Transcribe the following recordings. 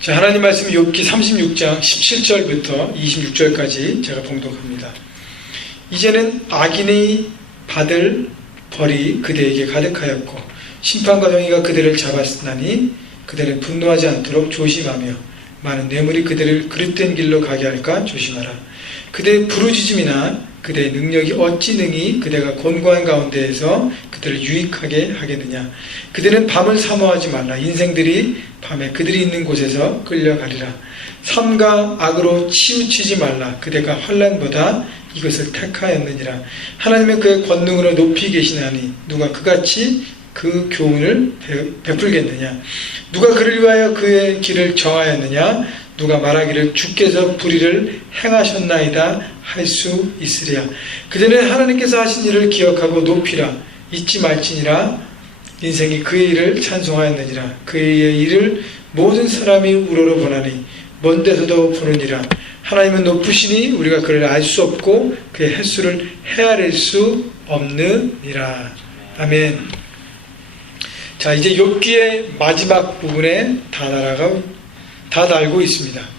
자, 하나님 말씀 욥기 36장 17절부터 26절까지 제가 봉독합니다. 이제는 악인이 받을 벌이 그대에게 가득하였고 심판과 정의가 그대를 잡았으나니 그대는 분노하지 않도록 조심하며 많은 뇌물이 그대를 그릇된 길로 가게 할까 조심하라. 그대의 부르짖음이나 그대의 능력이 어찌 능히 그대가 곤고한 가운데에서 그들을 유익하게 하겠느냐. 그대는 밤을 사모하지 말라. 인생들이 밤에 그들이 있는 곳에서 끌려가리라. 삶과 악으로 치우치지 말라. 그대가 환난보다 이것을 택하였느니라. 하나님의 그의 권능으로 높이 계시나니 누가 그같이 그 교훈을 베풀겠느냐. 누가 그를 위하여 그의 길을 정하였느냐. 누가 말하기를 주께서 불의를 행하셨나이다 할 수 있으랴. 그대는 하나님께서 하신 일을 기억하고 높이라. 잊지 말지니라. 인생이 그의 일을 찬송하였느니라. 그의 일을 모든 사람이 우러러 보나니 먼 데서도 보느니라. 하나님은 높으시니 우리가 그를 알 수 없고 그의 횟수를 헤아릴 수 없느니라. 아멘. 자, 이제 욥기의 마지막 부분에 다 달고 있습니다.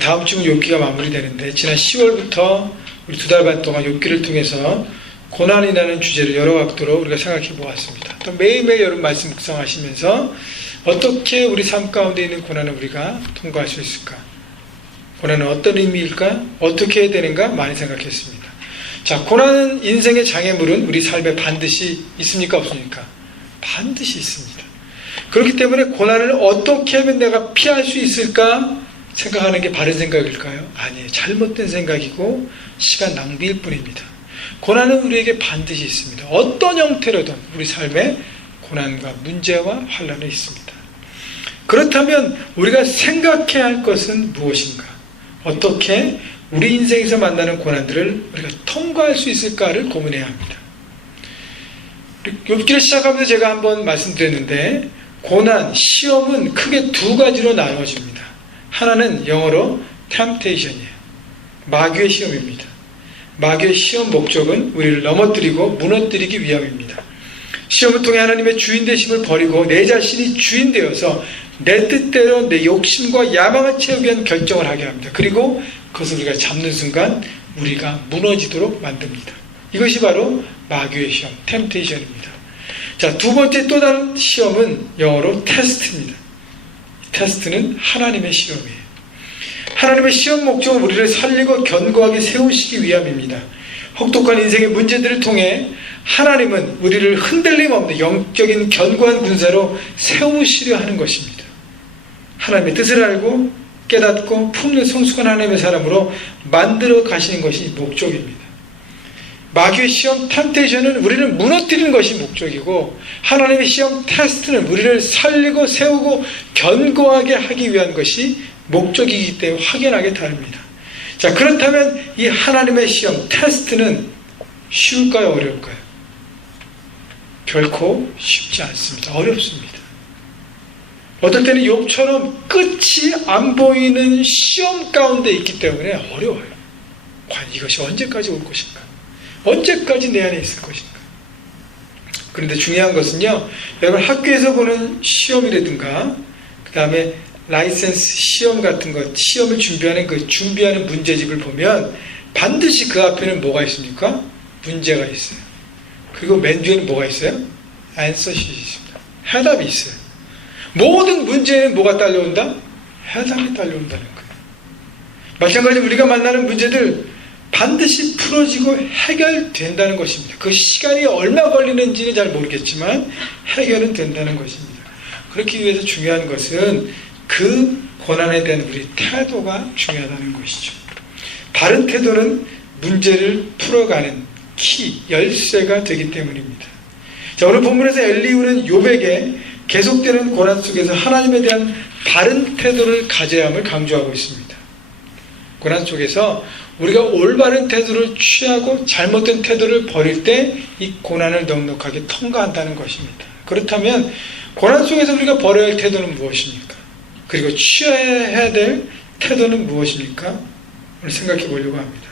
다음 주면 욥기가 마무리되는데 지난 10월부터 우리 2달 반 동안 욥기를 통해서 고난이라는 주제를 여러 각도로 우리가 생각해 보았습니다. 또 매일매일 여러분 말씀 묵상하시면서 어떻게 우리 삶 가운데 있는 고난을 우리가 통과할 수 있을까? 고난은 어떤 의미일까? 어떻게 해야 되는가? 많이 생각했습니다. 자, 고난은 인생의 장애물은 우리 삶에 반드시 있습니까? 없습니까? 반드시 있습니다. 그렇기 때문에 고난을 어떻게 하면 내가 피할 수 있을까 생각하는 게 바른 생각일까요? 아니에요. 잘못된 생각이고 시간 낭비일 뿐입니다. 고난은 우리에게 반드시 있습니다. 어떤 형태로든 우리 삶에 고난과 문제와 환난이 있습니다. 그렇다면 우리가 생각해야 할 것은 무엇인가? 어떻게 우리 인생에서 만나는 고난들을 우리가 통과할 수 있을까를 고민해야 합니다. 욥기를 시작하면서 제가 한번 말씀드렸는데 고난, 시험은 크게 두 가지로 나누어집니다. 하나는 영어로 temptation이에요. 마귀의 시험입니다. 마귀의 시험 목적은 우리를 넘어뜨리고 무너뜨리기 위함입니다. 시험을 통해 하나님의 주인 되심을 버리고 내 자신이 주인 되어서 내 뜻대로 내 욕심과 야망을 채우기 위한 결정을 하게 합니다. 그리고 그것을 우리가 잡는 순간 우리가 무너지도록 만듭니다. 이것이 바로 마귀의 시험, temptation입니다. 자, 두 번째 또 다른 시험은 영어로 테스트입니다. 테스트는 하나님의 시험이에요. 하나님의 시험 목적은 우리를 살리고 견고하게 세우시기 위함입니다. 혹독한 인생의 문제들을 통해 하나님은 우리를 흔들림 없는 영적인 견고한 군사로 세우시려 하는 것입니다. 하나님의 뜻을 알고 깨닫고 품는 성숙한 하나님의 사람으로 만들어 가시는 것이 목적입니다. 마귀의 시험 템테이션은 우리를 무너뜨리는 것이 목적이고 하나님의 시험 테스트는 우리를 살리고 세우고 견고하게 하기 위한 것이 목적이기 때문에 확연하게 다릅니다. 자, 그렇다면 이 하나님의 시험 테스트는 쉬울까요? 어려울까요? 결코 쉽지 않습니다. 어렵습니다. 어떨 때는 욥처럼 끝이 안 보이는 시험 가운데 있기 때문에 어려워요. 과연 이것이 언제까지 올 것인가? 언제까지 내 안에 있을 것인가? 그런데 중요한 것은요, 여러분 학교에서 보는 시험이라든가 그 다음에 라이센스 시험 같은 것, 시험을 준비하는 문제집을 보면 반드시 그 앞에는 뭐가 있습니까? 문제가 있어요. 그리고 맨 뒤에는 뭐가 있어요? answer sheet이 있습니다. 해답이 있어요. 모든 문제에는 뭐가 딸려온다? 해답이 딸려온다는 거예요. 마찬가지로 우리가 만나는 문제들 반드시 풀어지고 해결된다는 것입니다. 그 시간이 얼마 걸리는지는 잘 모르겠지만 해결은 된다는 것입니다. 그렇기 위해서 중요한 것은 그 고난에 대한 우리 태도가 중요하다는 것이죠. 바른 태도는 문제를 풀어가는 키, 열쇠가 되기 때문입니다. 자, 오늘 본문에서 엘리후는 욥에게 계속되는 고난 속에서 하나님에 대한 바른 태도를 가져야 함을 강조하고 있습니다. 고난 속에서 우리가 올바른 태도를 취하고 잘못된 태도를 버릴 때 이 고난을 넉넉하게 통과한다는 것입니다. 그렇다면 고난 속에서 우리가 버려야 할 태도는 무엇입니까? 그리고 취해야 될 태도는 무엇입니까? 오늘 생각해 보려고 합니다.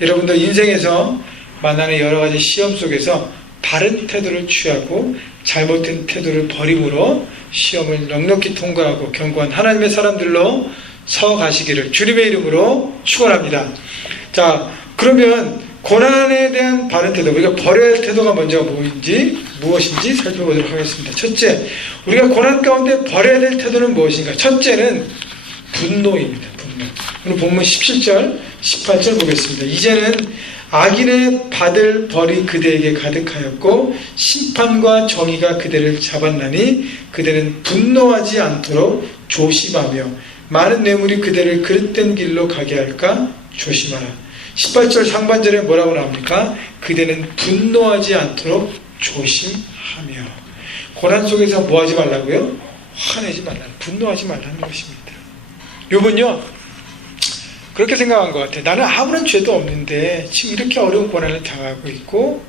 여러분들 인생에서 만나는 여러 가지 시험 속에서 바른 태도를 취하고 잘못된 태도를 버림으로 시험을 넉넉히 통과하고 견고한 하나님의 사람들로 서 가시기를 주님의 이름으로 축원합니다. 자, 그러면 고난에 대한 바른 태도, 우리가 버려야 할 태도가 먼저 무엇인지 살펴보도록 하겠습니다. 첫째, 우리가 고난 가운데 버려야 될 태도는 무엇인가? 첫째는 분노입니다. 분노. 오늘 본문 17절, 18절 보겠습니다. 이제는 악인의 받을 벌이 그대에게 가득하였고 심판과 정의가 그대를 잡았나니 그대는 분노하지 않도록 조심하며 많은 뇌물이 그대를 그릇된 길로 가게 할까 조심하라. 18절 상반절에 뭐라고 나옵니까? 그대는 분노하지 않도록 조심하며. 고난 속에서 뭐 하지 말라고요? 화내지 말라는, 분노하지 말라는 것입니다. 요번요 그렇게 생각한 것 같아요. 나는 아무런 죄도 없는데 지금 이렇게 어려운 고난을 당하고 있고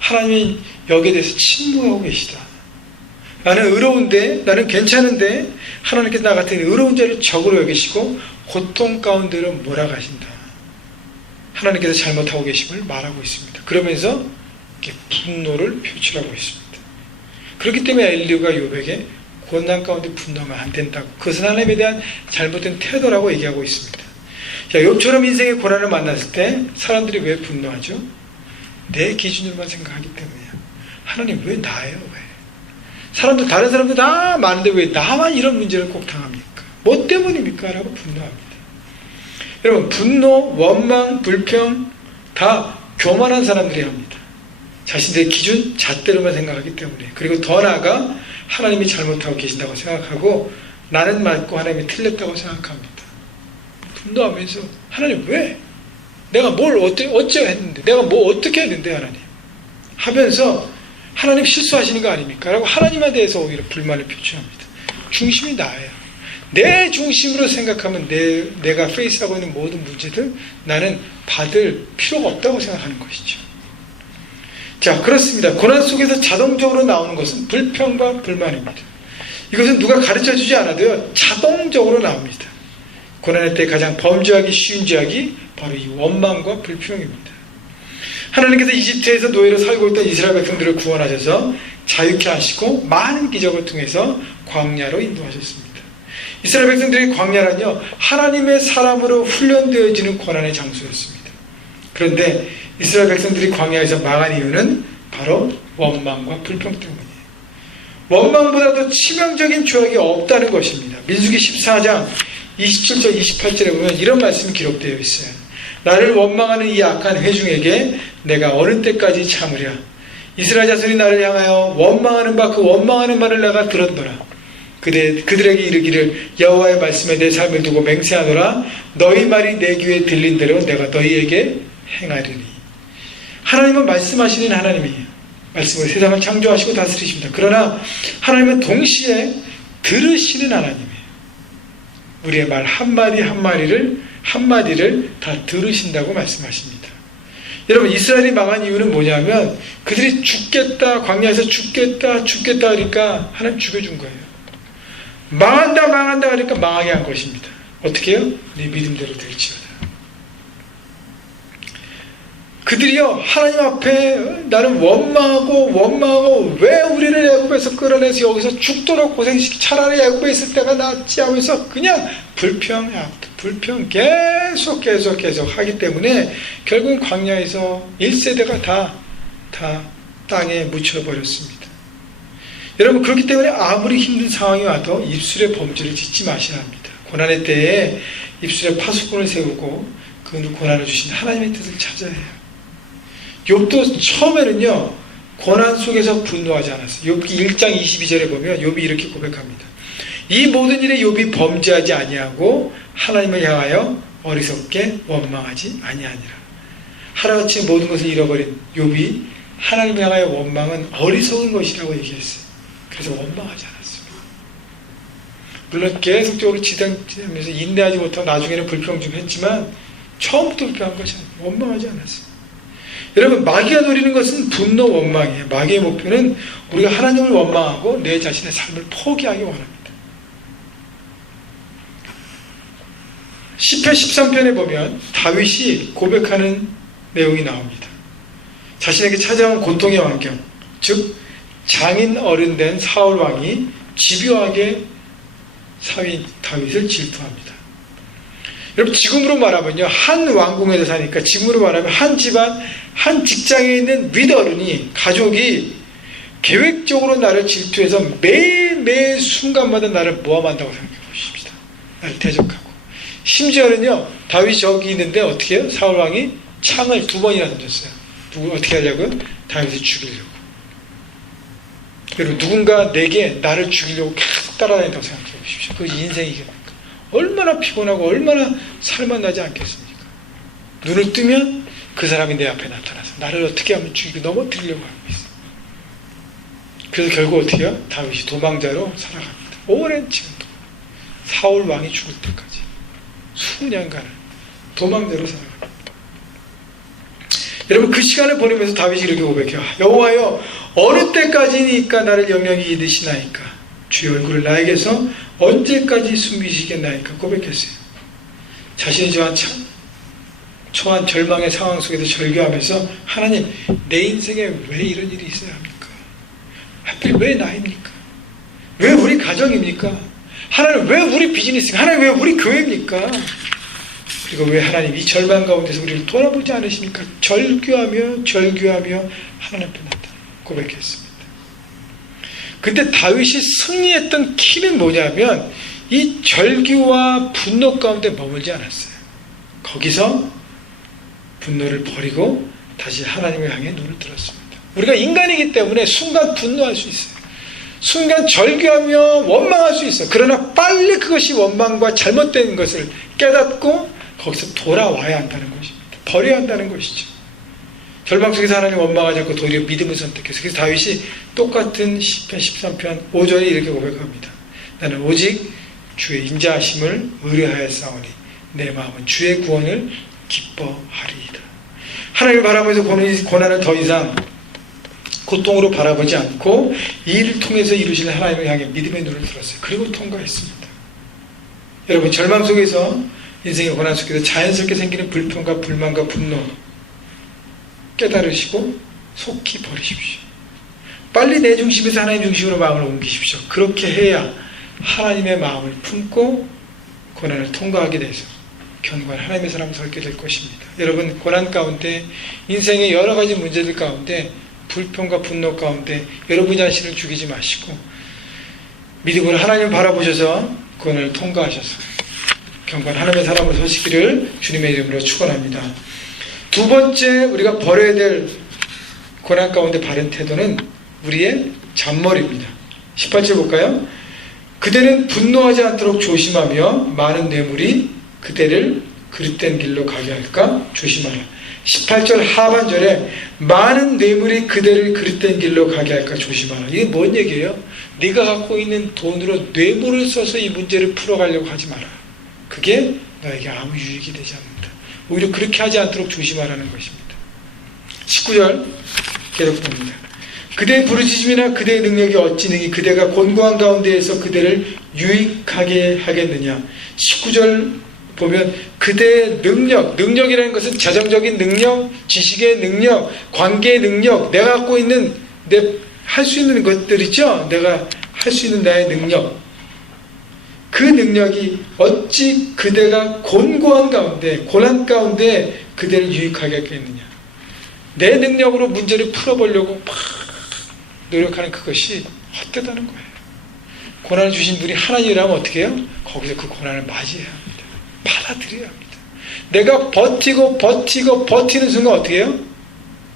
하나님이 여기에 대해서 침묵하고 계시다. 나는 의로운데, 나는 괜찮은데 하나님께서 나 같은 의로운 자를 적으로 여기시고 고통 가운데로 몰아가신다. 하나님께서 잘못하고 계심을 말하고 있습니다. 그러면서 이렇게 분노를 표출하고 있습니다. 그렇기 때문에 엘리후가 욥에게 고난 가운데 분노하면 안 된다고, 그것은 하나님에 대한 잘못된 태도라고 얘기하고 있습니다. 자, 욥처럼 인생의 고난을 만났을 때 사람들이 왜 분노하죠? 내 기준으로만 생각하기 때문이에요. 하나님 왜 나예요? 왜? 다른 사람들 다 많은데 왜 나만 이런 문제를 꼭 당합니까? 뭐 때문입니까? 라고 분노합니다. 여러분, 분노, 원망, 불평 다 교만한 사람들이 합니다. 자신들의 기준, 잣대로만 생각하기 때문에. 그리고 더 나아가 하나님이 잘못하고 계신다고 생각하고 나는 맞고 하나님이 틀렸다고 생각합니다. 분노하면서 하나님 왜? 내가 뭘 어째 했는데, 내가 뭐 어떻게 했는데 하나님 하면서 하나님 실수하시는 거 아닙니까? 라고 하나님에 대해서 오히려 불만을 표출합니다. 중심이 나예요. 내 중심으로 생각하면 내가 페이스하고 있는 모든 문제들 나는 받을 필요가 없다고 생각하는 것이죠. 자, 그렇습니다. 고난 속에서 자동적으로 나오는 것은 불평과 불만입니다. 이것은 누가 가르쳐주지 않아도요 자동적으로 나옵니다. 고난의 때 가장 범죄하기 쉬운 죄악이 바로 이 원망과 불평입니다. 하나님께서 이집트에서 노예로 살고 있던 이스라엘 백성들을 구원하셔서 자유케 하시고 많은 기적을 통해서 광야로 인도하셨습니다. 이스라엘 백성들의 광야는요 하나님의 사람으로 훈련되어지는 고난의 장소였습니다. 그런데 이스라엘 백성들이 광야에서 망한 이유는 바로 원망과 불평 때문이에요. 원망보다도 치명적인 죄악이 없다는 것입니다. 민수기 14장 27절 28절에 보면 이런 말씀이 기록되어 있어요. 나를 원망하는 이 악한 회중에게 내가 어느 때까지 참으랴. 이스라엘 자손이 나를 향하여 원망하는 바 그 원망하는 말을 내가 들었노라. 그들에게 이르기를 여호와의 말씀에 내 삶을 두고 맹세하노라. 너희 말이 내 귀에 들린 대로 내가 너희에게 행하리니. 하나님은 말씀하시는 하나님이에요. 말씀으로 세상을 창조하시고 다스리십니다. 그러나 하나님은 동시에 들으시는 하나님이에요. 우리의 말 한마디를 다 들으신다고 말씀하십니다. 여러분, 이스라엘이 망한 이유는 뭐냐면 그들이 죽겠다, 광야에서 죽겠다 그러니까 하나님 죽여준 거예요. 망한다 그러니까 망하게 한 것입니다. 어떻게 해요? 네 믿음대로 될지어다. 그들이요 하나님 앞에 나는 원망하고 왜 우리를 애굽에서 끌어내서 여기서 죽도록 고생시키, 차라리 애굽에 있을 때가 낫지 하면서 그냥 불평 계속 하기 때문에 결국은 광야에서 1세대가 다 땅에 묻혀버렸습니다. 여러분, 그렇기 때문에 아무리 힘든 상황이 와도 입술에 범죄를 짓지 마시라 합니다. 고난의 때에 입술에 파수꾼을 세우고 그 고난을 주신 하나님의 뜻을 찾아야 해요. 욥도 처음에는요 고난 속에서 분노하지 않았어요. 욥기 1장 22절에 보면 욥이 이렇게 고백합니다. 이 모든 일에 욥이 범죄하지 아니하고 하나님을 향하여 어리석게 원망하지 아니하니라. 하루아침에 모든 것을 잃어버린 욥이 하나님을 향하여 원망은 어리석은 것이라고 얘기했어요. 그래서 원망하지 않았습니다. 물론 계속적으로 지당하면서 인내하지 못하고 나중에는 불평 좀 했지만 처음부터 불평한 것이 아니에요. 원망하지 않았습니다. 여러분, 마귀가 노리는 것은 분노, 원망이에요. 마귀의 목표는 우리가 하나님을 원망하고 내 자신의 삶을 포기하기 원합니다. 시편 13편에 보면 다윗이 고백하는 내용이 나옵니다. 자신에게 찾아온 고통의 환경, 즉 장인 어른 된 사울 왕이 집요하게 사위 다윗을 질투합니다. 여러분, 지금으로 말하면요, 한 왕궁에서 사니까 지금으로 말하면 한 집안, 한 직장에 있는 윗어른이, 가족이 계획적으로 나를 질투해서 매 순간마다 나를 모함한다고 생각해 보십시다. 나를 대적하고. 심지어는요, 다윗이 저기 있는데 어떻게 해요? 사울 왕이 창을 2번이나 던졌어요. 어떻게 하려고요? 다윗을 죽이려고. 그리고 누군가 내게 나를 죽이려고 계속 따라다닌다고 생각해 보십시오. 그 인생이겠습니까? 얼마나 피곤하고 얼마나 살만나지 않겠습니까? 눈을 뜨면 그 사람이 내 앞에 나타나서 나를 어떻게 하면 죽이고 넘어뜨리려고 하고 있어요. 그래서 결국 어떻게 해요? 다윗이 도망자로 살아갑니다. 오랜 시간도 사울 왕이 죽을 때까지 수년간을 도망자로 살아갑니다. 여러분, 그 시간을 보내면서 다윗이 이렇게 고백해요. 여호와여, 어느 때까지니까 나를 영영히 잊으시나이까? 주의 얼굴을 나에게서 언제까지 숨기시겠나이까? 고백했어요. 자신이 처한 절망의 상황 속에서 절규하면서, 하나님, 내 인생에 왜 이런 일이 있어야 합니까? 하필 왜 나입니까? 왜 우리 가정입니까? 하나님, 왜 우리 비즈니스입니까? 하나님, 왜 우리 교회입니까? 그리고 왜 하나님 이 절망 가운데서 우리를 돌아보지 않으십니까? 절규하며 하나님 앞에 나타나 고백했습니다. 근데 다윗이 승리했던 키는 뭐냐면, 이 절규와 분노 가운데 머물지 않았어요. 거기서 분노를 버리고 다시 하나님을 향해 눈을 들었습니다. 우리가 인간이기 때문에 순간 분노할 수 있어요. 순간 절규하며 원망할 수 있어요. 그러나 빨리 그것이 원망과 잘못된 것을 깨닫고 거기서 돌아와야 한다는 것입니다. 버려야 한다는 것이죠. 절망 속에서 하나님 원망하지 않고 도리어 믿음을 선택해서, 그래서 다윗이 똑같은 시편 13편 5절에 이렇게 고백합니다. 나는 오직 주의 인자하심을 의뢰하였사오니 내 마음은 주의 구원을 기뻐하리이다. 하나님을 바라보면서 고난을 더 이상 고통으로 바라보지 않고 이 일을 통해서 이루시는 하나님을 향해 믿음의 눈을 들었어요. 그리고 통과했습니다. 여러분, 절망 속에서, 인생의 고난 속에서 자연스럽게 생기는 불평과 불만과 분노 깨달으시고 속히 버리십시오. 빨리 내 중심에서 하나님 중심으로 마음을 옮기십시오. 그렇게 해야 하나님의 마음을 품고 고난을 통과하게 돼서 견고한 하나님의 사람을 살게 될 것입니다. 여러분, 고난 가운데, 인생의 여러 가지 문제들 가운데, 불평과 분노 가운데 여러분 자신을 죽이지 마시고 믿음으로 하나님을 바라보셔서 고난을 통과하셔서 견고한 하나님의 사람으로 서시기를 주님의 이름으로 축원합니다. 두 번째, 우리가 버려야 될 고난 가운데 바른 태도는 우리의 잔머리입니다. 18절 볼까요? 그대는 분노하지 않도록 조심하며 많은 뇌물이 그대를 그릇된 길로 가게 할까 조심하라. 18절 하반절에 많은 뇌물이 그대를 그릇된 길로 가게 할까 조심하라. 이게 뭔 얘기예요? 네가 갖고 있는 돈으로 뇌물을 써서 이 문제를 풀어가려고 하지 마라. 그게 너에게 아무 유익이 되지 않는다. 오히려 그렇게 하지 않도록 조심하라는 것입니다. 19절 계속 봅니다. 그대의 부르짖음이나 그대의 능력이 어찌 능히 그대가 곤고한 가운데에서 그대를 유익하게 하겠느냐. 19절 보면 그대의 능력이라는 것은 재정적인 능력, 지식의 능력, 관계의 능력, 내가 갖고 있는 할 수 있는 것들이죠. 내가 할 수 있는 나의 능력, 그 능력이 어찌 그대가 곤고한 가운데, 고난 가운데 그대를 유익하게 하겠느냐. 내 능력으로 문제를 풀어보려고 막 노력하는 그것이 헛되다는 거예요. 고난을 주신 분이 하나님이라면 어떻게 해요? 거기서 그 고난을 맞이해야 합니다. 받아들여야 합니다. 내가 버티는 순간 어떻게 해요?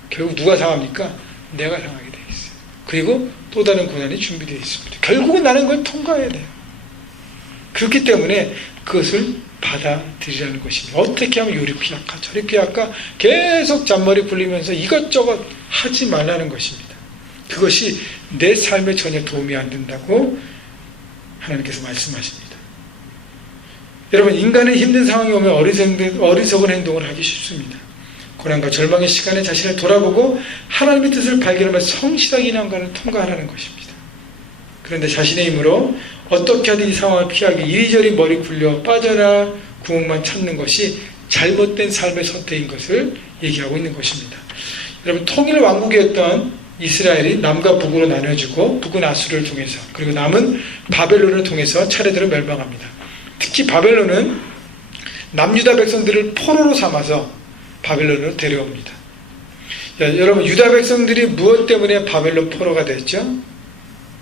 결국 누가 상합니까? 내가 상하게 되어 있어요. 그리고 또 다른 고난이 준비되어 있습니다. 결국은 나는 그걸 통과해야 돼요. 그렇기 때문에 그것을 받아들이라는 것입니다. 어떻게 하면 요리 피할까 저리 피할까 계속 잔머리 굴리면서 이것저것 하지 말라는 것입니다. 그것이 내 삶에 전혀 도움이 안 된다고 하나님께서 말씀하십니다. 여러분, 인간은 힘든 상황이 오면 어리석은 행동을 하기 쉽습니다. 고난과 절망의 시간에 자신을 돌아보고 하나님의 뜻을 발견하며 성실하게 이 난관을 통과하라는 것입니다. 그런데 자신의 힘으로 어떻게 하든 이 상황을 피하기 이리저리 머리 굴려 빠져나 구멍만 찾는 것이 잘못된 삶의 선택인 것을 얘기하고 있는 것입니다. 여러분, 통일 왕국이었던 이스라엘이 남과 북으로 나눠지고 북은 아수르를 통해서 그리고 남은 바벨론을 통해서 차례대로 멸망합니다. 특히 바벨론은 남유다 백성들을 포로로 삼아서 바벨론으로 데려옵니다. 여러분, 유다 백성들이 무엇 때문에 바벨론 포로가 됐죠?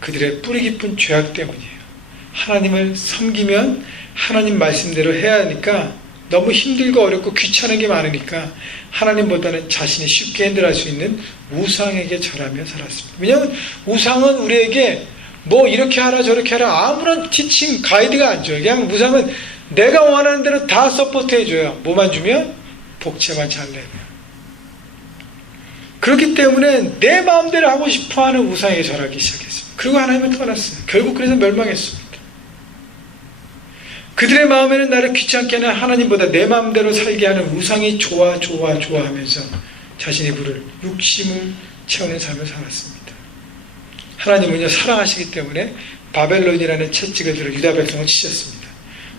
그들의 뿌리 깊은 죄악 때문이에요. 하나님을 섬기면 하나님 말씀대로 해야 하니까 너무 힘들고 어렵고 귀찮은 게 많으니까 하나님보다는 자신이 쉽게 핸들할 수 있는 우상에게 절하며 살았습니다. 왜냐하면 우상은 우리에게 뭐 이렇게 하라 저렇게 하라 아무런 티칭 가이드가 안 줘요. 그냥 우상은 내가 원하는 대로 다 서포트 해줘요. 뭐만 주면? 복채만 잘 내면. 그렇기 때문에 내 마음대로 하고 싶어하는 우상에게 절하기 시작했습니다. 그리고 하나님을 떠났어요. 결국 그래서 멸망했습니다. 그들의 마음에는 나를 귀찮게 하는 하나님보다 내 마음대로 살게 하는 우상이 좋아하면서 자신의 부를 육심을 채우는 삶을 살았습니다. 하나님은요, 사랑하시기 때문에 바벨론이라는 채찍을 들어 유다 백성을 치셨습니다.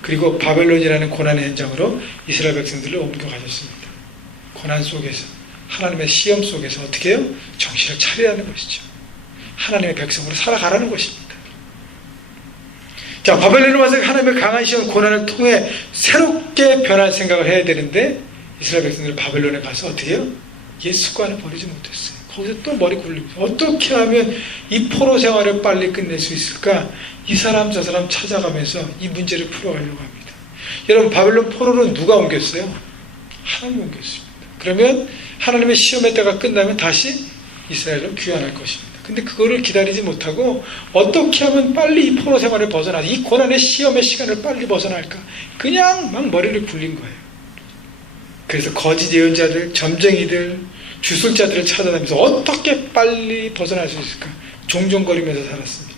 그리고 바벨론이라는 고난의 현장으로 이스라엘 백성들을 옮겨가셨습니다. 고난 속에서, 하나님의 시험 속에서 어떻게 해요? 정신을 차리라는 것이죠. 하나님의 백성으로 살아가라는 것입니다. 자, 바벨론으로 와서 하나님의 강한 시험, 고난을 통해 새롭게 변할 생각을 해야 되는데 이스라엘 백성들은 바벨론에 가서 어떻게 해요? 옛 습관을 버리지 못했어요. 거기서 또 머리 굴립니다. 어떻게 하면 이 포로 생활을 빨리 끝낼 수 있을까? 이 사람 저 사람 찾아가면서 이 문제를 풀어가려고 합니다. 여러분, 바벨론 포로는 누가 옮겼어요? 하나님이 옮겼습니다. 그러면 하나님의 시험의 때가 끝나면 다시 이스라엘로 귀환할 것입니다. 근데 그거를 기다리지 못하고 어떻게 하면 빨리 이 포로 생활을 벗어나, 이 고난의 시험의 시간을 빨리 벗어날까? 그냥 막 머리를 굴린 거예요. 그래서 거짓 예언자들, 점쟁이들, 주술자들을 찾아다니면서 어떻게 빨리 벗어날 수 있을까? 종종거리면서 살았습니다.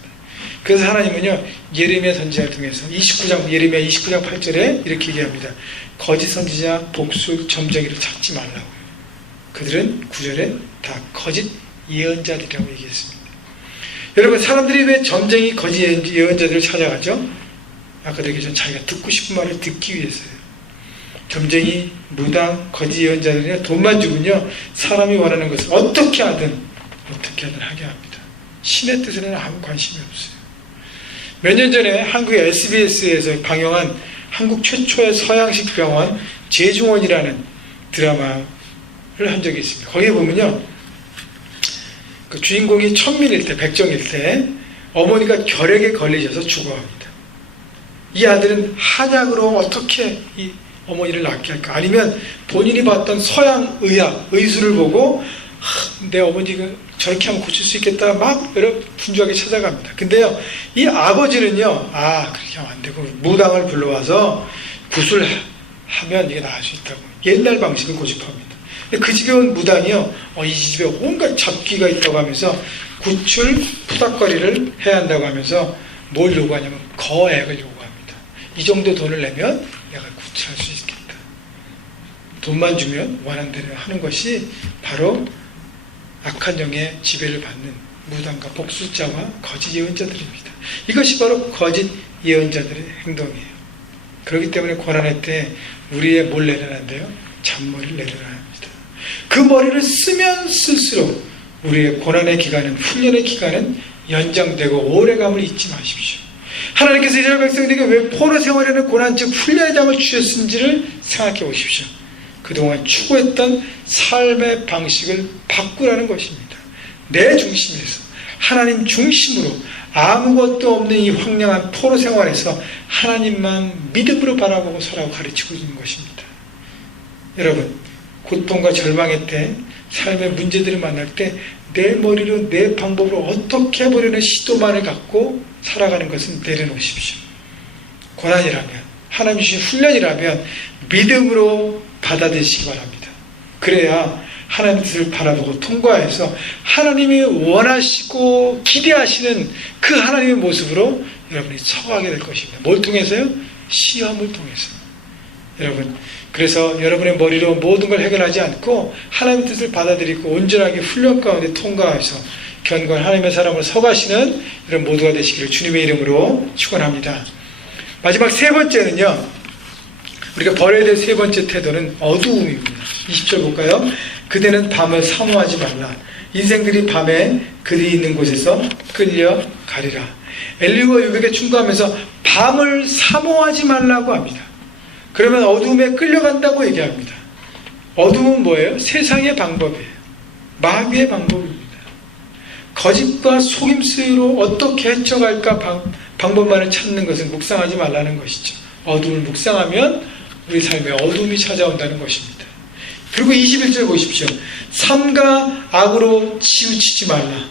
그래서 하나님은요, 예레미야 선지자를 통해서 예레미야 29장 8절에 이렇게 얘기합니다. 거짓 선지자, 복술, 점쟁이를 찾지 말라고요. 그들은 9절에 다 거짓 예언자들이라고 얘기했습니다. 여러분, 사람들이 왜 점쟁이, 거짓 예언자들을 찾아가죠? 아까도 얘기했지만 자기가 듣고 싶은 말을 듣기 위해서요. 점쟁이, 무당, 거짓 예언자들이 돈만 주면요, 사람이 원하는 것을 어떻게 하든 하게 합니다. 신의 뜻에는 아무 관심이 없어요. 몇 년 전에 한국의 SBS에서 방영한 한국 최초의 서양식 병원 제중원이라는 드라마를 한 적이 있습니다. 거기에 보면요, 그 주인공이 천민일 때, 백정일 때 어머니가 결핵에 걸리셔서 죽어갑니다. 이 아들은 한약으로 어떻게 이 어머니를 낫게 할까? 아니면 본인이 봤던 서양 의학, 의술을 보고 내 어머니가 저렇게 하면 고칠 수 있겠다 막 여러 분주하게 찾아갑니다. 근데요, 이 아버지는요, 그렇게 하면 안 되고 무당을 불러와서 구술하면 이게 나을 수 있다고 옛날 방식을 고집합니다. 근데 그 집에 온 무당이요, 이 집에 온갖 잡귀가 있다고 하면서 구출 푸닥거리를 해야 한다고 하면서 뭘 요구하냐면 거액을 요구합니다. 이 정도 돈을 내면 내가 구출할 수 있겠다. 돈만 주면 원하는 대로 하는 것이 바로 악한 영의 지배를 받는 무당과 복술자와 거짓 예언자들입니다. 이것이 바로 거짓 예언자들의 행동이에요. 그렇기 때문에 고난의 때 우리의 뭘 내려야 한대요? 잔머리를 내려야 합니다. 그 머리를 쓰면 쓸수록 우리의 고난의 기간은, 훈련의 기간은 연장되고 오래감을 잊지 마십시오. 하나님께서 이스라엘 백성들에게 왜 포로 생활에는 고난, 즉 훈련의 장을 주셨는지를 생각해 보십시오. 그동안 추구했던 삶의 방식을 바꾸라는 것입니다. 내 중심에서, 하나님 중심으로 아무것도 없는 이 황량한 포로 생활에서 하나님만 믿음으로 바라보고 살아고 가르치고 있는 것입니다. 여러분, 고통과 절망의 때, 삶의 문제들을 만날 때 내 머리로, 내 방법으로 어떻게 해보려는 시도만을 갖고 살아가는 것은 내려놓으십시오. 고난이라면, 하나님 주신 훈련이라면 믿음으로 받아들이시기 바랍니다. 그래야 하나님의 뜻을 바라보고 통과해서 하나님이 원하시고 기대하시는 그 하나님의 모습으로 여러분이 서가게 될 것입니다. 뭘 통해서요? 시험을 통해서. 여러분, 그래서 여러분의 머리로 모든 걸 해결하지 않고 하나님의 뜻을 받아들이고 온전하게 훈련 가운데 통과해서 견고한 하나님의 사람으로 서가시는 여러분 모두가 되시기를 주님의 이름으로 축원합니다. 마지막 세 번째는요, 우리가 버려야 될 세 번째 태도는 어두움입니다. 20절 볼까요? 그대는 밤을 사모하지 말라. 인생들이 밤에 그들이 있는 곳에서 끌려가리라. 엘리후와 유백에 충고하면서 밤을 사모하지 말라고 합니다. 그러면 어둠에 끌려간다고 얘기합니다. 어둠은 뭐예요? 세상의 방법이에요. 마귀의 방법입니다. 거짓과 속임수로 어떻게 헤쳐갈까 방법만을 찾는 것은 묵상하지 말라는 것이죠. 어둠을 묵상하면 우리 삶에 어둠이 찾아온다는 것입니다. 그리고 21절 보십시오. 삼가 악으로 치우치지 말라.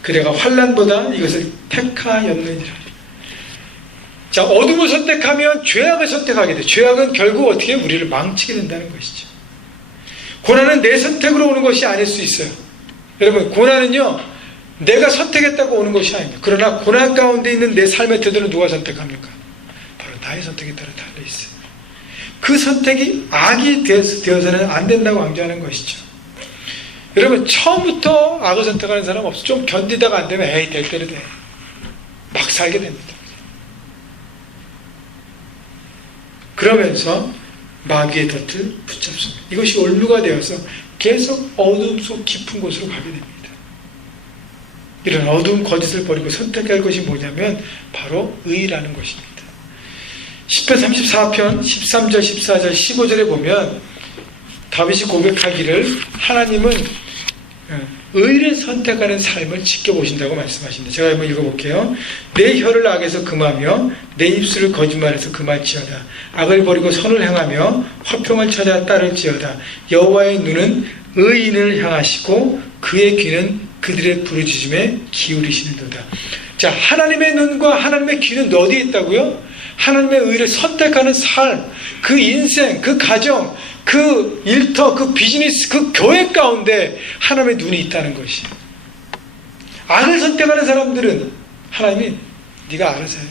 그대가 환난보다 이것을 택하였느니라. 자, 어둠을 선택하면 죄악을 선택하게 돼. 죄악은 결국 어떻게 우리를 망치게 된다는 것이죠. 고난은 내 선택으로 오는 것이 아닐 수 있어요. 여러분, 고난은요, 내가 선택했다고 오는 것이 아닙니다. 그러나 고난 가운데 있는 내 삶의 태도는 누가 선택합니까? 바로 나의 선택에 따라 달려있어요. 그 선택이 악이 되어서는 안 된다고 강조하는 것이죠. 여러분, 처음부터 악을 선택하는 사람 없어. 좀 견디다가 안 되면 에이, 될 대로 돼. 막 살게 됩니다. 그러면서 마귀의 덫을 붙잡습니다. 이것이 올무가 되어서 계속 어둠 속 깊은 곳으로 가게 됩니다. 이런 어두운 거짓을 버리고 선택할 것이 뭐냐면 바로 의라는 것입니다. 10편 34편 13절 14절 15절에 보면 다윗이 고백하기를 하나님은 의를 선택하는 삶을 지켜보신다고 말씀하십니다. 제가 한번 읽어볼게요. 내 혀를 악에서 금하며 내 입술을 거짓말에서 금할지어다. 악을 버리고 선을 행하며 화평을 찾아 따를지어다. 여호와의 눈은 의인을 향하시고 그의 귀는 그들의 부르짖음에 기울이시는도다. 자, 하나님의 눈과 하나님의 귀는 어디에 있다고요? 하나님의 의를 선택하는 삶, 그 인생, 그 가정, 그 일터, 그 비즈니스, 그 교회 가운데 하나님의 눈이 있다는 것이에요. 악을 선택하는 사람들은 하나님이 네가 알아서 해.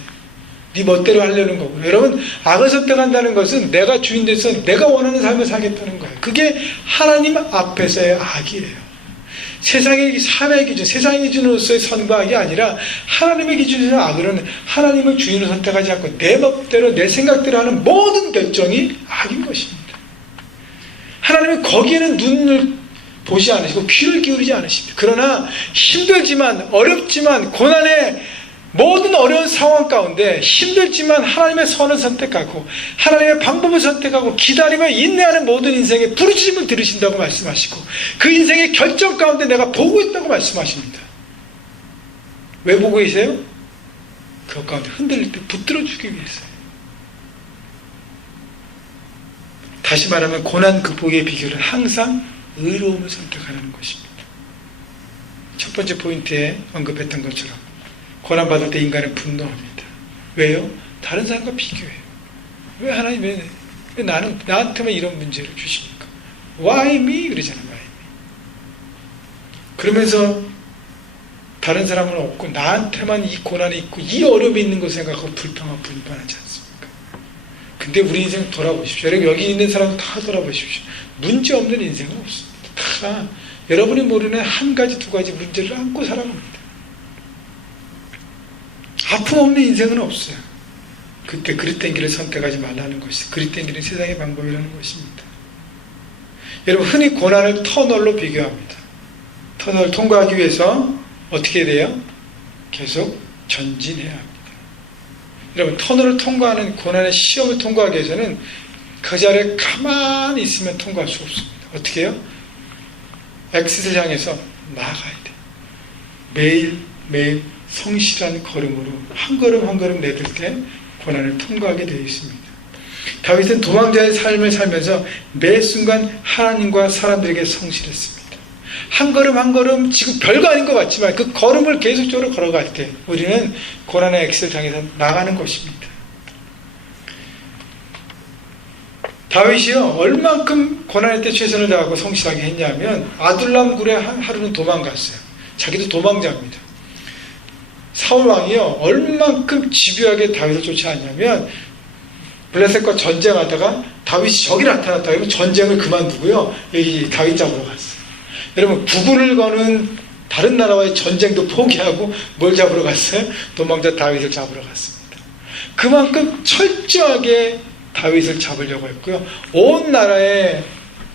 네 멋대로 하려는 거고. 여러분, 악을 선택한다는 것은 내가 주인 돼서 내가 원하는 삶을 살겠다는 거예요. 그게 하나님 앞에서의 악이에요. 세상의 삶의 기준, 세상의 기준으로서의 선과 악이 아니라 하나님의 기준에서 악은 하나님을 주인으로 선택하지 않고 내 멋대로 내 생각대로 하는 모든 결정이 악인 것입니다. 하나님은 거기에는 눈을 보지 않으시고 귀를 기울이지 않으십니다. 그러나 힘들지만 어렵지만 고난의 모든 어려운 상황 가운데 힘들지만 하나님의 선을 선택하고 하나님의 방법을 선택하고 기다리며 인내하는 모든 인생의 부르짖음을 들으신다고 말씀하시고 그 인생의 결정 가운데 내가 보고 있다고 말씀하십니다. 왜 보고 계세요? 그 가운데 흔들릴 때 붙들어주기 위해서요. 다시 말하면 고난 극복의 비결은 항상 의로움을 선택하는 것입니다. 첫 번째 포인트에 언급했던 것처럼 고난받을 때 인간은 분노합니다. 왜요? 다른 사람과 비교해요. 왜 하나님 왜 나한테만 이런 문제를 주십니까? Why me? 그러잖아요. Why me? 그러면서 다른 사람은 없고 나한테만 이 고난이 있고 이 어려움이 있는 것을 생각하고 불평하고 분반하지 않습니까? 근데 우리 인생 돌아보십시오. 여러분 여기 있는 사람 다 돌아보십시오. 문제 없는 인생은 없습니다. 다 여러분이 모르는 한 가지 두 가지 문제를 안고 살아갑니다. 아픔 없는 인생은 없어요. 그때 그릇된 길을 선택하지 말라는 것이 그릇된 길은 세상의 방법이라는 것입니다. 여러분 흔히 고난을 터널로 비교합니다. 터널을 통과하기 위해서 어떻게 돼요? 계속 전진해야 합니다. 여러분 터널을 통과하는 고난의 시험을 통과하기 위해서는 그 자리에 가만히 있으면 통과할 수 없습니다. 어떻게 해요? 엑싯을 향해서 나아가야 돼요. 매일매일 성실한 걸음으로 한 걸음 한 걸음 내딜 때 고난을 통과하게 되어 있습니다. 다윗은 도망자의 삶을 살면서 매 순간 하나님과 사람들에게 성실했습니다. 한 걸음 한 걸음 지금 별거 아닌 것 같지만 그 걸음을 계속적으로 걸어갈 때 우리는 고난의 엑싯을 향해서 나가는 것입니다. 다윗이요 얼만큼 고난의 때 최선을 다하고 성실하게 했냐면 아둘람 굴에 하루는 도망갔어요. 자기도 도망자입니다. 사울 왕이요 얼만큼 집요하게 다윗을 쫓아왔냐면 블레셋과 전쟁하다가 다윗이 적이 나타났다 그러면 전쟁을 그만두고요 여기 다윗 잡으러 갔어요. 여러분 부군을 거는 다른 나라와의 전쟁도 포기하고 뭘 잡으러 갔어요? 도망자 다윗을 잡으러 갔습니다. 그만큼 철저하게 다윗을 잡으려고 했고요 온 나라의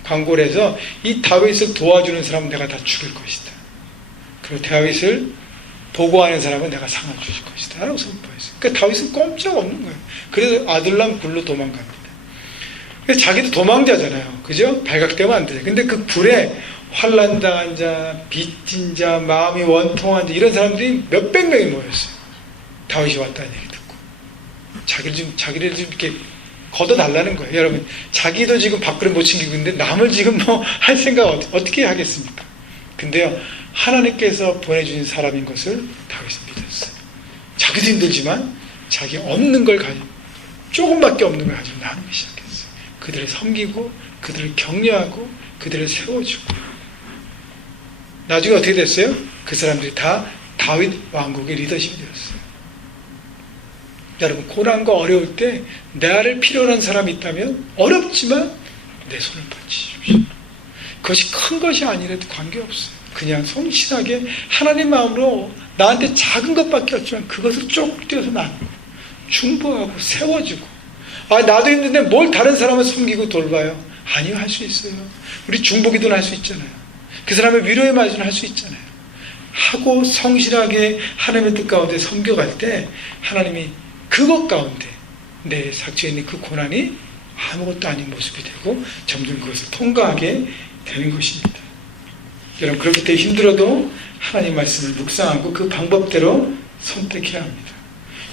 광고를 해서 이 다윗을 도와주는 사람은 내가 다 죽일 것이다. 그리고 다윗을 보고하는 사람은 내가 상을 주실 것이다 라고 선포했어요. 그러니까 다윗은 꼼짝없는 거예요. 그래서 아들람 굴로 도망갑니다. 그래서 자기도 도망자잖아요. 그죠? 발각되면 안 되죠. 근데 그 굴에 환난당한 자, 빚진 자, 마음이 원통한 자 이런 사람들이 몇백 명이 모였어요. 다윗이 왔다는 얘기 듣고 자기를 좀 이렇게 걷어달라는 거예요. 여러분, 자기도 지금 밥그릇 못 챙기고 있는데 남을 지금 뭐 할 생각 어떻게 하겠습니까? 근데요, 하나님께서 보내주신 사람인 것을 다윗은 믿었어요. 자기도 힘들지만 자기 없는 걸 가지고, 조금밖에 없는 걸 가지고 나누기 시작했어요. 그들을 섬기고 그들을 격려하고 그들을 세워주고, 나중에 어떻게 됐어요? 그 사람들이 다 다윗 왕국의 리더십이 되었어요. 여러분, 고난과 어려울 때 나를 필요로 하는 사람이 있다면 어렵지만 내 손을 뻗치십시오. 그것이 큰 것이 아니라도 관계없어요. 그냥 성실하게 하나님 마음으로 나한테 작은 것밖에 없지만 그것을 쭉 떼어서 나누고 중보하고 세워주고, 나도 힘든데 뭘 다른 사람을 섬기고 돌봐요? 아니요, 할 수 있어요. 우리 중보기도는 할 수 있잖아요. 그 사람의 위로의 말씀을 할 수 있잖아요. 하고 성실하게 하나님의 뜻 가운데 섬겨갈 때 하나님이 그것 가운데 내 삭제해 있는 그 고난이 아무것도 아닌 모습이 되고 점점 그것을 통과하게 되는 것입니다. 여러분, 그렇기 때문에 힘들어도 하나님 말씀을 묵상하고 그 방법대로 선택해야 합니다.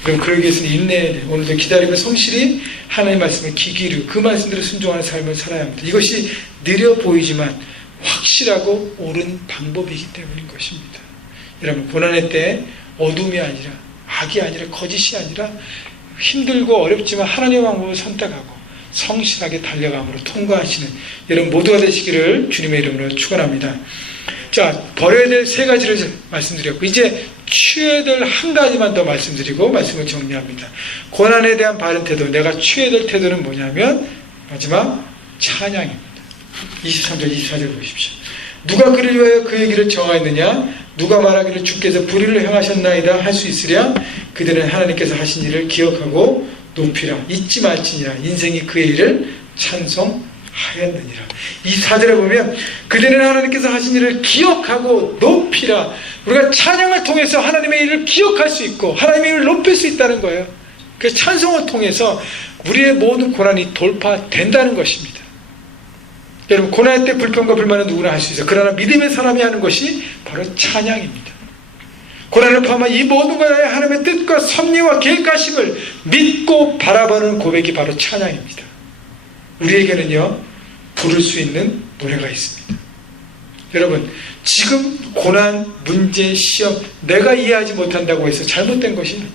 여러분, 그러기 위해서는 인내해야 돼요. 오늘도 기다리고 성실히 하나님 말씀을 귀 기울이고 그 말씀대로 순종하는 삶을 살아야 합니다. 이것이 느려 보이지만 확실하고 옳은 방법이기 때문인 것입니다. 여러분, 고난의 때 어둠이 아니라, 악이 아니라, 거짓이 아니라 힘들고 어렵지만 하나님의 방법을 선택하고 성실하게 달려감으로 통과하시는 여러분 모두가 되시기를 주님의 이름으로 축원합니다. 자, 버려야 될 세 가지를 말씀드렸고, 이제 취해야 될 한 가지만 더 말씀드리고 말씀을 정리합니다. 고난에 대한 바른 태도, 내가 취해야 될 태도는 뭐냐면 마지막 찬양입니다. 23절 24절 보십시오. 누가 그를 위하여 그의 길을 정하였느냐? 누가 말하기를 주께서 불의를 행하셨나이다 할 수 있으랴? 그들은 하나님께서 하신 일을 기억하고 높이라. 잊지 말지니라. 인생이 그의 일을 찬송하였느니라. 이 사절에 보면 그들은 하나님께서 하신 일을 기억하고 높이라. 우리가 찬양을 통해서 하나님의 일을 기억할 수 있고 하나님의 일을 높일 수 있다는 거예요. 그래서 찬송을 통해서 우리의 모든 고난이 돌파된다는 것입니다. 여러분, 고난의 때 불평과 불만은 누구나 할 수 있어요. 그러나 믿음의 사람이 하는 것이 바로 찬양입니다. 고난을 포함한 이 모든 것에 하나님의 뜻과 섭리와 계획하심을 믿고 바라보는 고백이 바로 찬양입니다. 우리에게는요, 부를 수 있는 노래가 있습니다. 여러분, 지금 고난, 문제, 시험, 내가 이해하지 못한다고 해서 잘못된 것이 아니에요.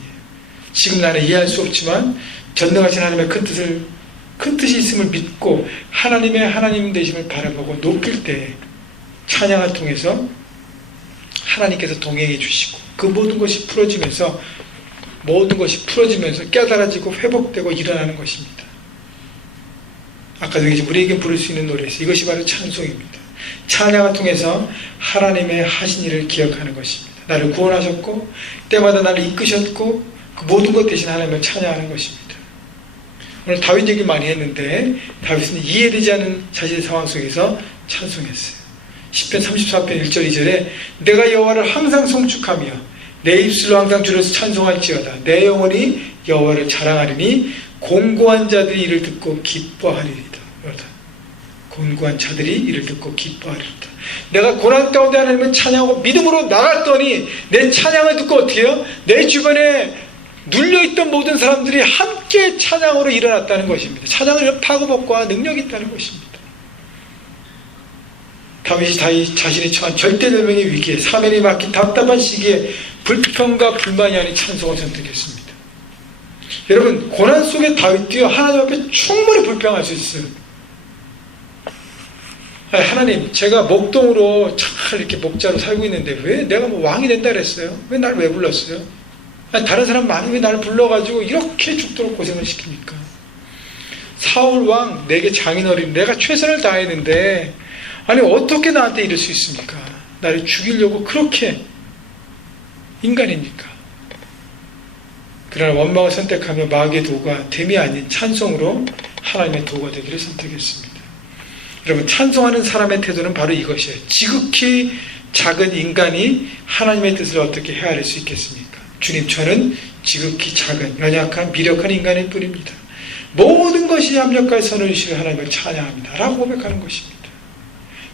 지금 나는 이해할 수 없지만 전능하신 하나님의 큰 뜻이 있음을 믿고 하나님의 하나님 되심을 바라보고 높일 때 찬양을 통해서 하나님께서 동행해 주시고 그 모든 것이 풀어지면서 깨달아지고 회복되고 일어나는 것입니다. 아까도 얘기했지만 우리에게 부를 수 있는 노래에서 이것이 바로 찬송입니다. 찬양을 통해서 하나님의 하신 일을 기억하는 것입니다. 나를 구원하셨고 때마다 나를 이끄셨고 그 모든 것 대신 하나님을 찬양하는 것입니다. 오늘 다윗 얘기 많이 했는데 다윗은 이해되지 않는 자신의 상황 속에서 찬송했어요. 10편 34편 1절 2절에 내가 여호와를 항상 송축하며 내 입술로 항상 주를 찬송할지어다. 내 영혼이 여호와를 자랑하리니 곤고한 자들이 이를 듣고 기뻐하리이다. 곤고한 자들이 이를 듣고 기뻐하리이다. 내가 고난 가운데 하나님을 찬양하고 믿음으로 나갔더니 내 찬양을 듣고 어떻게 해요? 내 주변에 눌려있던 모든 사람들이 함께 찬양으로 일어났다는 것입니다. 찬양을 파고먹고 능력이 있다는 것입니다. 다윗이 자신이 처한 절대절명의 위기에 사면이 막힌 답답한 시기에 불평과 불만이 아닌 찬송을 선택했습니다. 여러분, 고난 속에 다윗도요, 하나님 앞에 충분히 불평할 수 있어요. 하나님, 제가 목동으로 잘 이렇게 목자로 살고 있는데 왜 내가 뭐 왕이 된다 그랬어요? 왜 날 왜 불렀어요? 다른 사람 많이 왜 나를 불러가지고 이렇게 죽도록 고생을 시킵니까? 사울 왕 내게 장인어린 내가 최선을 다했는데 아니 어떻게 나한테 이럴 수 있습니까? 나를 죽이려고 그렇게 인간입니까? 그러나 원망을 선택하며 마귀의 도가 됨이 아닌 찬송으로 하나님의 도가 되기를 선택했습니다. 여러분, 찬송하는 사람의 태도는 바로 이것이에요. 지극히 작은 인간이 하나님의 뜻을 어떻게 헤아릴 수 있겠습니까? 주님, 저는 지극히 작은, 연약한, 미력한 인간일 뿐입니다. 모든 것이 합력하여 선을 주시는 하나님을 찬양합니다 라고 고백하는 것입니다.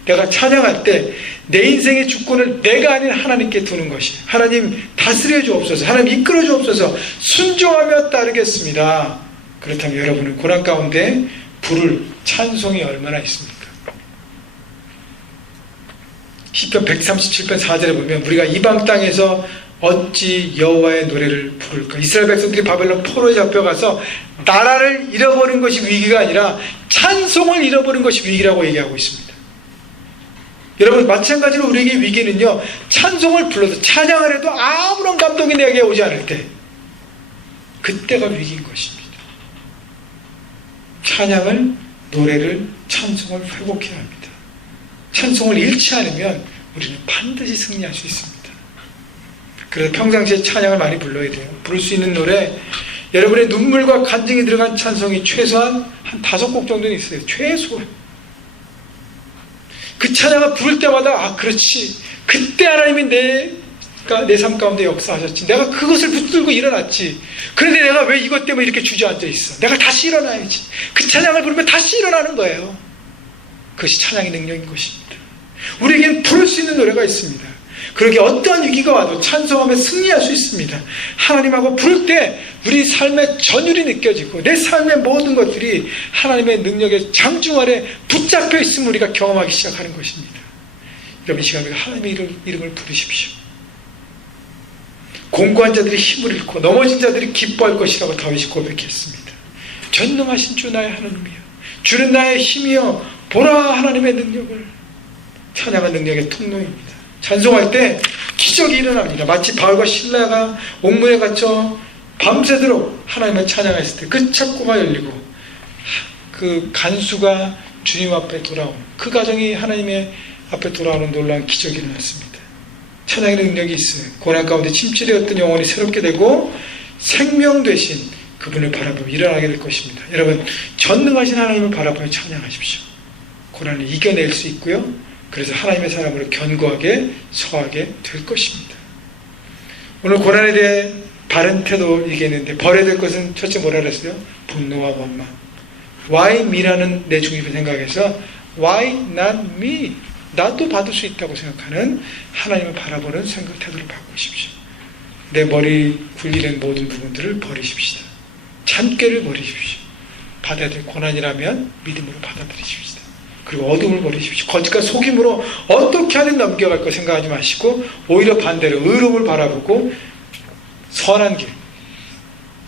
내가 찬양할 때 내 인생의 주권을 내가 아닌 하나님께 두는 것이, 하나님 다스려 주옵소서, 하나님 이끌어 주옵소서, 순종하며 따르겠습니다. 그렇다면 여러분은 고난 가운데 부를 찬송이 얼마나 있습니까? 시편 137편 4절에 보면 우리가 이방 땅에서 어찌 여호와의 노래를 부를까? 이스라엘 백성들이 바벨론 포로에 잡혀가서 나라를 잃어버린 것이 위기가 아니라 찬송을 잃어버린 것이 위기라고 얘기하고 있습니다. 여러분, 마찬가지로 우리에게 위기는요, 찬송을 불러서 찬양을 해도 아무런 감동이 내게 오지 않을 때, 그때가 위기인 것입니다. 찬양을, 노래를, 찬송을 회복해야 합니다. 찬송을 잃지 않으면 우리는 반드시 승리할 수 있습니다. 그래서 평상시에 찬양을 많이 불러야 돼요. 부를 수 있는 노래, 여러분의 눈물과 간증이 들어간 찬송이 최소한 한 5곡 정도는 있어요. 최소한. 그 찬양을 부를 때마다 그렇지, 그때 하나님이 내 삶 가운데 역사하셨지, 내가 그것을 붙들고 일어났지, 그런데 내가 왜 이것 때문에 이렇게 주저앉아 있어, 내가 다시 일어나야지. 그 찬양을 부르면 다시 일어나는 거예요. 그것이 찬양의 능력인 것입니다. 우리에겐 부를 수 있는 노래가 있습니다. 그러기에 어떠한 위기가 와도 찬송하며 승리할 수 있습니다. 하나님하고 부를 때 우리 삶의 전율이 느껴지고 내 삶의 모든 것들이 하나님의 능력의 장중 아래 붙잡혀 있음을 우리가 경험하기 시작하는 것입니다. 여러분, 이 시간에 하나님의 이름을 부르십시오. 공고한 자들이 힘을 잃고 넘어진 자들이 기뻐할 것이라고 다윗이 고백했습니다. 전능하신 주 나의 하나님이여, 주는 나의 힘이여, 보라 하나님의 능력을. 찬양한 능력의 통로입니다. 찬송할 때 기적이 일어납니다. 마치 바울과 실라가 옥문에 갇혀 밤새도록 하나님을 찬양했을 때 그 창고가 열리고 그 간수가 주님 앞에 돌아오는 그 가정이 하나님의 앞에 돌아오는 놀라운 기적이 일어났습니다. 찬양의 능력이 있어요. 고난 가운데 침체되었던 영혼이 새롭게 되고 생명 되신 그분을 바라보며 일어나게 될 것입니다. 여러분, 전능하신 하나님을 바라보며 찬양하십시오. 고난을 이겨낼 수 있고요, 그래서 하나님의 사람으로 견고하게 서하게 될 것입니다. 오늘 고난에 대해 바른 태도 얘기했는데, 버려야 될 것은 첫째 뭐라 그랬어요? 분노와 원망. Why me라는 내 중립을 생각해서 Why not me? 나도 받을 수 있다고 생각하는 하나님을 바라보는 생각 태도를 바꾸십시오. 내 머리 굴리는 모든 부분들을 버리십시다. 참깨를 버리십시오. 받아야 될 고난이라면 믿음으로 받아들이십시다. 그리고 어둠을 버리십시오. 거짓과 속임으로 어떻게 하든 넘겨갈 거 생각하지 마시고 오히려 반대로 의로움을 바라보고 선한 길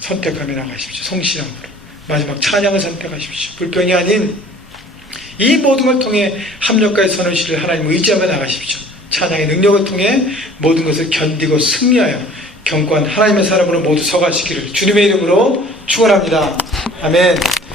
선택하며 나가십시오. 성실함으로. 마지막 찬양을 선택하십시오. 불평이 아닌 이 모든 걸 통해 합력과의 선을 실을 하나님을 의지하며 나가십시오. 찬양의 능력을 통해 모든 것을 견디고 승리하여 견고한 하나님의 사람으로 모두 서가시기를 주님의 이름으로 축원합니다. 아멘.